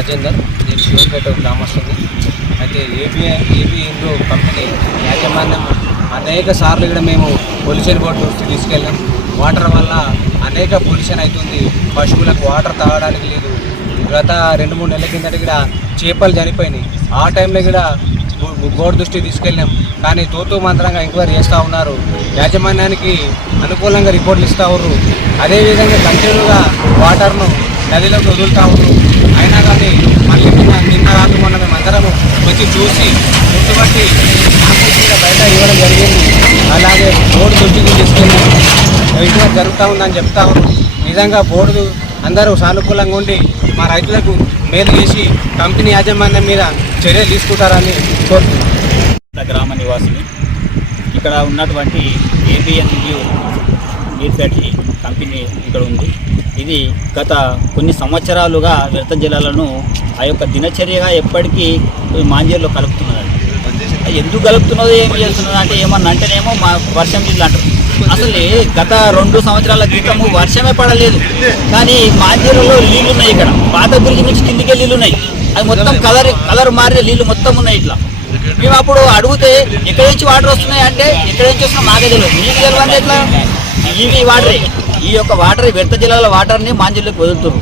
రాజేందర్, నేను శివపేట గ్రామస్తుని. అయితే AP ఇండ్రో company యాజమాన్యం అనేక సార్లు ఇక్కడ మేము పొల్యూషన్ బోర్డు తీసుకెళ్ళాం. వాటర్ వల్ల అనేక పొల్యూషన్ అవుతుంది, పశువులకు వాటర్ తాగడానికి లేదు. గత 2-3 నెలల కిందట ఇక్కడ చేపలు చనిపోయినాయి. ఆ టైంలో కూడా బోర్డు దృష్టికి తీసుకెళ్ళాం, కానీ తోతూ మంత్రంగా ఎంక్వైరీ చేస్తూ ఉన్నారు. యాజమాన్యానికి అనుకూలంగా రిపోర్ట్లు ఇస్తూ ఉన్నారు. అదేవిధంగా కంటిన్యూగా వాటర్ను నదిలోకి వదులుతూ ఉన్నారు. అయినా కానీ మళ్ళీ నిన్న రాత్రి మొన్న మేము అందరము వచ్చి చూసి గుర్తుపట్టి మార్కెట్ బయట ఇవ్వడం జరిగింది. అలాగే బోర్డు దృష్టికి తీసుకెళ్ళాం, ఇటుగా జరుగుతూ ఉందని చెప్తా ఉన్నారు. నిజంగా బోర్డు అందరూ సానుకూలంగా ఉండి మా రైతులకు మేలు చేసి కంపెనీ యాజమాన్యం మీద చర్యలు తీసుకుంటారని కోరుతున్నాం. గ్రామ నివాసిని. ఇక్కడ ఉన్నటువంటి ఏబిఎన్ నీర్ ఫ్యాక్టరీ కంపెనీ ఇక్కడ ఉంది. ఇది గత కొన్ని సంవత్సరాలుగా వ్యర్థ జలాలను ఆ యొక్క దినచర్యగా ఎప్పటికీ మాంజీర్లో కలుపుతున్నది. ఎందుకు కలుపుతున్నదో ఏం చేస్తున్నది అంటే ఏమన్నా అంటేనేమో మా వర్షం నీళ్ళు అంటారు. అసలు గత 2 సంవత్సరాల క్రితము వర్షమే పడలేదు, కానీ మాంజీర్లో నీళ్ళు ఉన్నాయి. ఇక్కడ పాత బ్రిడ్జ్ నుంచి కిందికే నీళ్ళు ఉన్నాయి. అది మొత్తం కలర్ మారిన నీళ్ళు మొత్తం ఉన్నాయి. ఇట్లా మేము అప్పుడు అడిగితే ఎక్కడి నుంచి వాటర్ వస్తున్నాయి అంటే ఎక్కడి నుంచి వస్తున్నా మాకే తెలియదు. మీకు తెలియదు ఎట్లా? ఇవి వాటరే, ఈ యొక్క వాటర్ వ్యర్థ జలాల వాటర్ని మాంజీర్లోకి వదులుతున్నారు.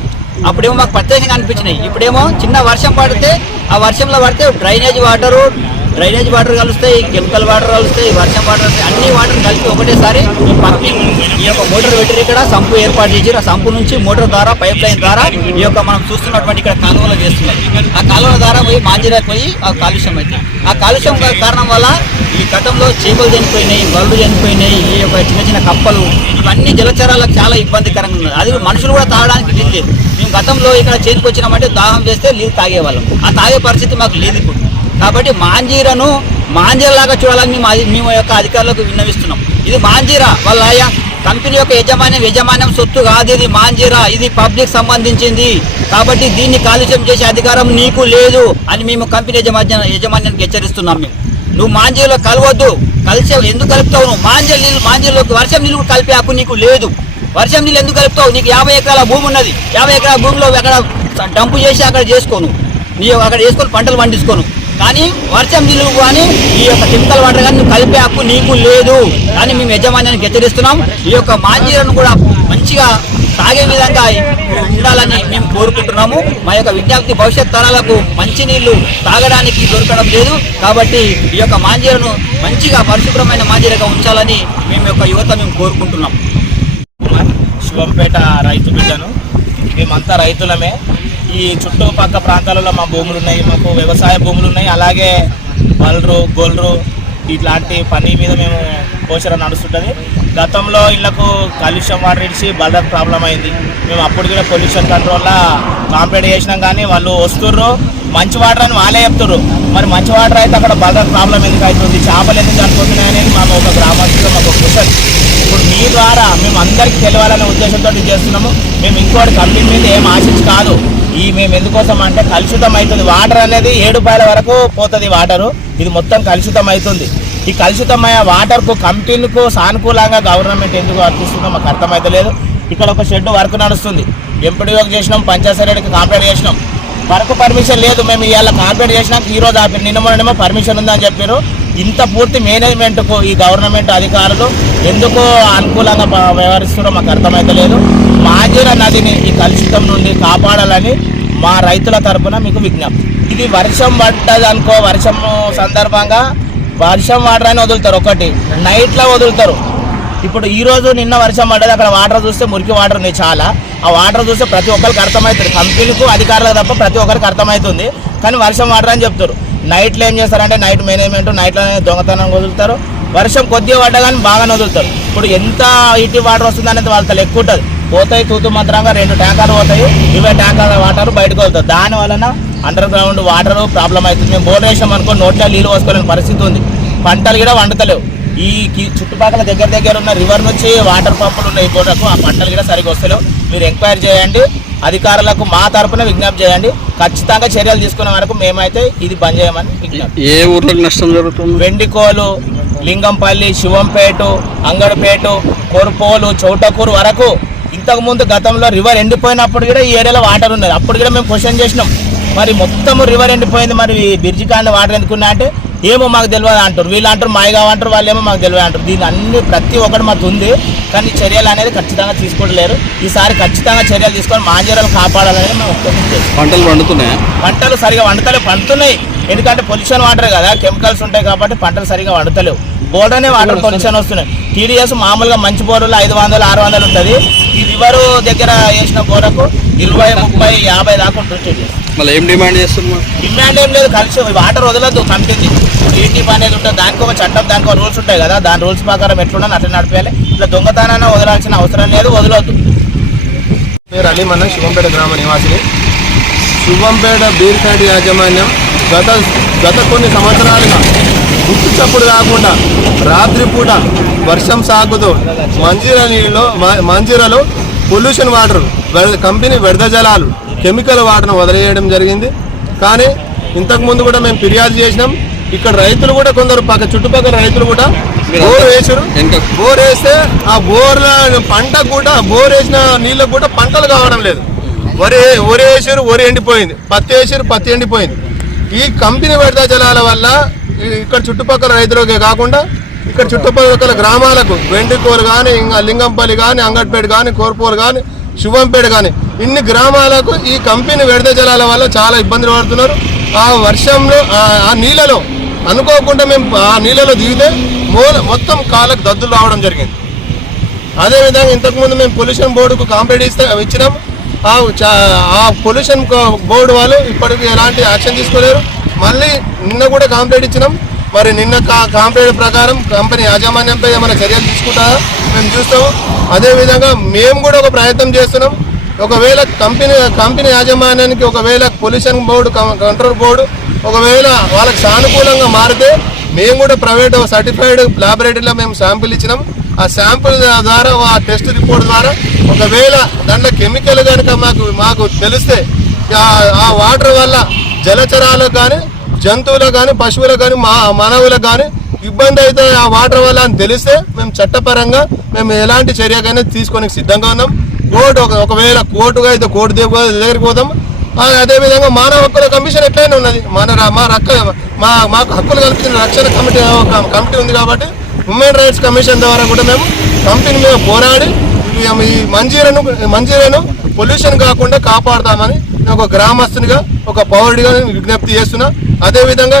అప్పుడేమో మాకు ప్రత్యేకంగా అనిపించినాయి. ఇప్పుడేమో చిన్న వర్షం పడితే ఆ వర్షంలో పడితే డ్రైనేజ్ వాటర్ కలుస్తాయి, కెమికల్ వాటర్ కలుస్తాయి, వర్షం వాటర్, అన్ని వాటర్ కలిపి ఒకటేసారి పంపింగ్ ఈ యొక్క మోటార్ పెట్టి ఇక్కడ సంపు ఏర్పాటు చేసి ఆ సంపు నుంచి మోటార్ ద్వారా పైప్ లైన్ ద్వారా ఈ యొక్క మనం చూస్తున్నటువంటి ఇక్కడ కాలువలు చేస్తున్నారు. ఆ కాలువల ద్వారా పోయి మాంజీరాకి పోయి ఆ కాలుష్యం అవుతుంది. ఆ కాలుష్యం కారణం వల్ల ఈ గతంలో చేపలు చనిపోయినాయి, బళ్ళు చనిపోయినాయి, ఈ యొక్క చిన్న చిన్న కప్పలు, ఇవన్నీ జలచరాలకు చాలా ఇబ్బందికరంగా ఉన్నది. అది మనుషులు కూడా తాగడానికి నీళ్ళు లేదు. మేము గతంలో ఇక్కడ చేతికి వచ్చినామంటే దాహం చేస్తే నీళ్ళు తాగేవాళ్ళం. ఆ తాగే పరిస్థితి మాకు లేదు ఇప్పుడు. కాబట్టి మాంజీరాలాగా చూడాలని మేము యొక్క అధికారులకు విన్నవిస్తున్నాం. ఇది మాంజీరా వాళ్ళ కంపెనీ యొక్క యజమాన్యం సొత్తు కాదు. ఇది మాంజీరా, ఇది పబ్లిక్ సంబంధించింది. కాబట్టి దీన్ని కాలుష్యం చేసే అధికారం నీకు లేదు అని మేము కంపెనీ యజమాన్యానికి హెచ్చరిస్తున్నాం. నువ్వు మాంజీలో కలవద్దు. ఎందుకు కలుపుతావు? నువ్వు మాంజీలోకి వర్షం నీళ్ళు కలిపే హక్కు నీకు లేదు. వర్షం నీళ్ళు ఎందుకు కలుపుతావు? నీకు 50 ఎకరాల భూమి ఉన్నది. 50 ఎకరాల భూమిలో అక్కడ డంపు చేసి అక్కడ చేసుకోను, నీ అక్కడ చేసుకొని పంటలు పండించుకోను. కానీ వర్షం నీళ్ళు కానీ ఈ యొక్క కెమికల్ వాటర్ కానీ నువ్వు కలిపే హక్కు నీకు లేదు అని మేము యజమాన్యానికి హెచ్చరిస్తున్నాం. ఈ యొక్క మాంజీలను కూడా మంచిగా తాగే విధంగా ఉండాలని మేము కోరుకుంటున్నాము. మా యొక్క విజ్ఞప్తి, భవిష్యత్ తరాలకు మంచి నీళ్లు తాగడానికి దొరకడం లేదు. కాబట్టి ఈ యొక్క మాంజీలను మంచిగా పరిశుభ్రమైన మాంజీరగా ఉంచాలని మేము కోరుకుంటున్నాం. శివంపేట రైతు బిడ్డను. మేమంతా రైతులమే. ఈ చుట్టుపక్క ప్రాంతాలలో మా భూములు ఉన్నాయి, మాకు వ్యవసాయ భూములు ఉన్నాయి. అలాగే బల్రు గొల్రు ఇట్లాంటి పని మీద మేము పోషణ నడుస్తుంటుంది. గతంలో ఇళ్లకు కాలుష్యం వాటర్ ఇచ్చి బల్డర్ ప్రాబ్లం అయింది. మేము అప్పుడు కూడా పొల్యూషన్ కంట్రోల్లో కాంప్లైంట్ చేసినాం, కానీ వాళ్ళు వస్తుర్రు మంచి వాటర్ అని వాళ్ళే చెప్తుర్రు. మరి మంచి వాటర్ అయితే అక్కడ బల్డర్ ప్రాబ్లం ఎందుకు అవుతుంది, చేపలు ఎందుకు చనిపోతున్నాయి అనేది మాకు ఒక గ్రామస్తులు మాకు క్వశ్చన్. ఇప్పుడు మీ ద్వారా మేము అందరికీ తెలియాలనే ఉద్దేశంతో చేస్తున్నాము. మేము ఇంకోటి కంపెనీ మీద ఏం ఆశించి కాదు. మేము ఎందుకోసం అంటే కలుషితం అవుతుంది. వాటర్ అనేది 7 రూపాయల వరకు పోతుంది వాటరు. ఇది మొత్తం కలుషితం అవుతుంది. ఈ కలుషితమైన వాటర్కు కంపెనీకు సానుకూలంగా గవర్నమెంట్ ఎందుకు వర్తిస్తుందో మాకు అర్థమవుతలేదు. ఇక్కడ ఒక షెడ్ వర్క్ నడుస్తుంది. ఎంపీడీఓకి చేసినాం, పంచాయత్ సెక్రటరీకి కంప్లైంట్ చేసినాం. వర్క్ పర్మిషన్ లేదు. మేము ఇవాళ కంప్లైంట్ చేసినాక ఈరోజు ఆపారు. నిన్న మొన్ననేమో పర్మిషన్ ఉందని చెప్పారు. ఇంత పూర్తి మేనేజ్మెంట్కు ఈ గవర్నమెంట్ అధికారులు ఎందుకు అనుకూలంగా వ్యవహరిస్తున్నారో మాకు అర్థమవుతలేదు. మాంజీరా నదిని ఈ కలుషితం నుండి కాపాడాలని మా రైతుల తరఫున మీకు విజ్ఞప్తి. ఇది వర్షం పడ్డది అనుకో, వర్షం సందర్భంగా వర్షం వాటర్ అని వదులుతారు, ఒకటి నైట్లో వదులుతారు. ఇప్పుడు ఈరోజు నిన్న వర్షం పడ్డది, అక్కడ వాటర్ చూస్తే మురికి వాటర్ ఉన్నాయి చాలా. ఆ వాటర్ చూస్తే ప్రతి ఒక్కరికి అర్థమవుతుంది, కంపెనీకు అధికారులకు తప్ప ప్రతి ఒక్కరికి అర్థమవుతుంది. కానీ వర్షం వాటర్ అని చెప్తారు. నైట్లో ఏం చేస్తారంటే నైట్ మేనేజ్మెంట్ నైట్లోనే దొంగతనం వదులుతారు. వర్షం కొద్దిగా పడ్డా కానీ బాగా వదులుతారు. ఇప్పుడు ఎంత ఇటీ వాటర్ వస్తుంది అనేది వాళ్ళకి ఎక్కువ ఉంటుంది. పోతాయి తూతు మంత్రంగా 2 ట్యాంకర్లు పోతాయి, 20 ట్యాంకర్ల వాటర్ బయటకు వెళ్తాయి. దాని వలన అండర్ గ్రౌండ్ వాటర్ ప్రాబ్లం అవుతుంది. మేము బోర్ వేసాం అనుకో నోట్లో నీళ్ళు పోసుకోలేని పరిస్థితి ఉంది. పంటలు కూడా వండుతలేవు. ఈ చుట్టుపక్కల దగ్గర ఉన్న రివర్ నుంచి వాటర్ పంపులు ఉన్నాయి బోర్లకు, ఆ పంటలు కూడా సరిగ్గా వస్తలేవు. మీరు ఎంక్వైరీ చేయండి, అధికారులకు మా తరపున విజ్ఞప్తి చేయండి. ఖచ్చితంగా చర్యలు తీసుకునే వరకు మేమైతే ఇది బంద్ చేయమని విజ్ఞప్తి. ఏ ఊర్లకు నష్టం జరుగుతుంది? వెండికోలు, లింగంపల్లి, శివంపేట, అంగడిపేట, కొరుపోలు, చౌటకూరు వరకు. ఇంతకుముందు గతంలో రివర్ ఎండిపోయినప్పుడు కూడా ఈ ఏరియాలో వాటర్ ఉన్నది. అప్పుడు కూడా మేము క్వశ్చన్ చేసినాం. మరి మొత్తం రివర్ ఎండిపోయింది, మరి బ్రిడ్జి కాండ వాటర్ ఎందుకున్నా అంటే ఏమో మాకు తెలియదు అంటారు, వీళ్ళు అంటారు మాయగా అంటారు, వాళ్ళు ఏమో మాకు తెలియదు అంటారు. దీని అన్ని ప్రతి ఒక్కటి మాకు ఉంది, కానీ చర్యలు అనేది ఖచ్చితంగా తీసుకోవట్లేరు. ఈసారి ఖచ్చితంగా చర్యలు తీసుకొని మాంజీరాలు కాపాడాలనేది మేము ఒప్పుకుంటాం. పంటలు పండుతున్నాయా? పంటలు సరిగా పండుతున్నాయి, ఎందుకంటే పొల్యూషన్ వాటర్ కదా, కెమికల్స్ ఉంటాయి కాబట్టి పంటలు సరిగా వండుతలేవు. బోర్డనే వాటర్ పొల్యూషన్ వస్తున్నాయి. టీడీఎస్ మామూలుగా మంచి బోర్డులో 500, 600 ఉంటుంది. ఈ రివరు దగ్గర వేసిన బోర్డుకు 20, 30, 50 దాకా ఉంటుంది. మళ్ళీ ఏం డిమాండ్ చేస్తున్నారు? డిమాండ్ ఏం లేదు, కలిసి వాటర్ వదలద్దు కంపెనీ టీటీపీ అనేది ఉంటుంది. దానికి ఒక చట్టం, దానికి ఒక రూల్స్ ఉంటాయి కదా, దాని రూల్స్ ప్రకారం ఎట్లున్నా అట్లా నడిపేయాలి. ఇట్లా దొంగతనాన్ని వదలాల్సిన అవసరం లేదు, వదలొద్దు. పేరు అలీమన్న, శివంపేట గ్రామ నివాసిని. శివంపేట బీర్ ఫ్యాక్టరీ యాజమాన్యం గత కొన్ని సంవత్సరాలుగా గుర్తు చప్పుడు కాకుండా రాత్రిపూట వర్షం సాగుతూ మంజీరాలో పొల్యూషన్ వాటర్, కంపెనీ వ్యర్థ జలాలు, కెమికల్ వాటర్ను వదిలేయడం జరిగింది. కానీ ఇంతకుముందు కూడా మేము ఫిర్యాదు చేసినాం. ఇక్కడ రైతులు కూడా కొందరు చుట్టుపక్కల రైతులు కూడా బోర్ వేసారు. బోర్ వేస్తే ఆ బోర్ల పంట కూడా, బోర్ వేసిన నీళ్ళకు కూడా పంటలు కావడం లేదు. వరి వేసారు, వరి ఎండిపోయింది. పత్తి వేసారు, పత్తి ఎండిపోయింది. ఈ కంపెనీ వ్యర్థ జలాల వల్ల ఇక్కడ చుట్టుపక్కల రైతులకే కాకుండా ఇక్కడ చుట్టుపక్కల గ్రామాలకు వెండికోలు కానీ, ఇంకా లింగంపల్లి కానీ, అంగట్పేట కానీ, కోర్పూర్ కానీ, శివంపేట కానీ ఇన్ని గ్రామాలకు ఈ కంపెనీ వ్యర్థ జలాల వల్ల చాలా ఇబ్బందులు పడుతున్నారు. ఆ వర్షంలో ఆ నీళ్ళలో అనుకోకుండా మేము ఆ నీళ్ళలో దిగితే మొత్తం కాళ్ళకు దద్దులు రావడం జరిగింది. అదేవిధంగా ఇంతకుముందు మేము పొల్యూషన్ బోర్డుకు కంప్లైంట్ ఇచ్చినాం. ఆ పొల్యూషన్ బోర్డు వాళ్ళు ఇప్పటికి ఎలాంటి యాక్షన్ తీసుకోలేరు. మళ్ళీ నిన్న కూడా కంప్లైంట్ ఇచ్చినాం. మరి నిన్న కంప్లైంట్ ప్రకారం కంపెనీ యాజమాన్యంపై ఏమైనా చర్యలు తీసుకుంటారా మేము చూస్తాము. అదేవిధంగా మేము కూడా ఒక ప్రయత్నం చేస్తున్నాం. ఒకవేళ కంపెనీ యాజమాన్యానికి ఒకవేళ పొల్యూషన్ బోర్డు, కంట్రోల్ బోర్డు ఒకవేళ వాళ్ళకి సానుకూలంగా మారితే మేము కూడా ప్రైవేట్ సర్టిఫైడ్ ల్యాబొరేటరీలో మేము శాంపిల్ ఇచ్చినాం. ఆ శాంపిల్ ద్వారా, ఆ టెస్ట్ రిపోర్ట్ ద్వారా ఒకవేళ దాంట్లో కెమికల్ కనుక మాకు తెలిస్తే ఆ వాటర్ వల్ల జలచరాలకు కానీ, జంతువులకు కానీ, పశువులకు కానీ, మానవులకు కానీ ఇబ్బంది అయితే ఆ వాటర్ వల్ల అని తెలిస్తే మేము చట్టపరంగా మేము ఎలాంటి చర్యకైనా తీసుకొని సిద్ధంగా ఉన్నాం. ఒకవేళ కోర్టుగా అయితే కోర్టు దగ్గరికి పోతాం. అదేవిధంగా మానవ హక్కుల కమిషన్ ఎట్లయినా ఉన్నది. మాకు హక్కులు కల్పించిన రక్షణ కమిటీ ఉంది కాబట్టి హ్యూమన్ రైట్స్ కమిషన్ ద్వారా కూడా మేము కంపెనీ మీద పోరాడి ఈ మంజీరాను పొల్యూషన్ కాకుండా కాపాడుతామని ఒక గ్రామస్తునిగా, ఒక పౌరుడిగా విజ్ఞప్తి చేస్తున్నా. అదేవిధంగా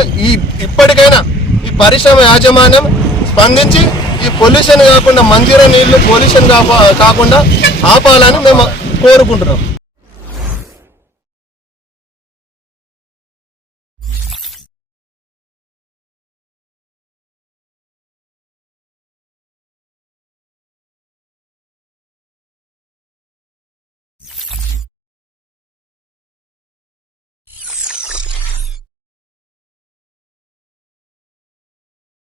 ఇప్పటికైనా ఈ పరిశ్రమ యాజమాన్యం స్పందించి ఈ పొల్యూషన్ కాకుండా, మంజీరా నీళ్లు పొల్యూషన్ కాకుండా ఆపాలని మేము కోరుకుంటున్నాం.